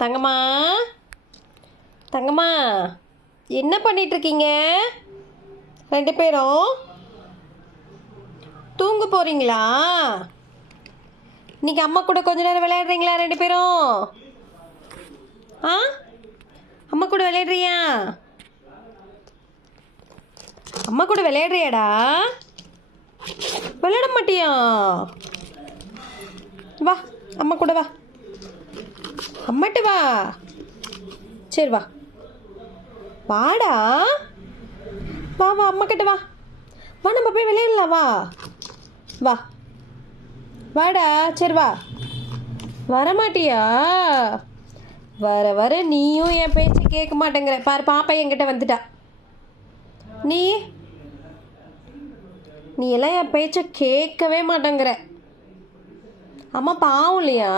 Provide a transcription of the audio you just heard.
தங்கம்மா தங்கம்மா என்ன பண்ணிகிட்ருக்கீங்க? ரெண்டு பேரும் தூங்க போகிறீங்களா? இன்றைக்கி அம்மா கூட கொஞ்ச நேரம் விளையாடுறீங்களா ரெண்டு பேரும்? ஆ, அம்மா கூட விளையாடுறியா? அம்மா கூட விளையாடுறியாடா? விளையாட மாட்டியா? வா, அம்மா கூட வா. அம்மாட்ட வா. சரி வா, வாடா. வா வா, அம்மா கிட்ட வா. வா, நம்ம போய் விளையாடலாம். வா வா, வாடா. சரி வா. வரமாட்டியா? வர வர நீயும் என் பேச்சை கேட்க மாட்டேங்கிற பாரு. பாப்பா என்கிட்ட வந்துட்டா. நீ எல்லாம் என் பேச்சை கேட்கவே மாட்டேங்கிற. அம்மா பாவம் இல்லையா?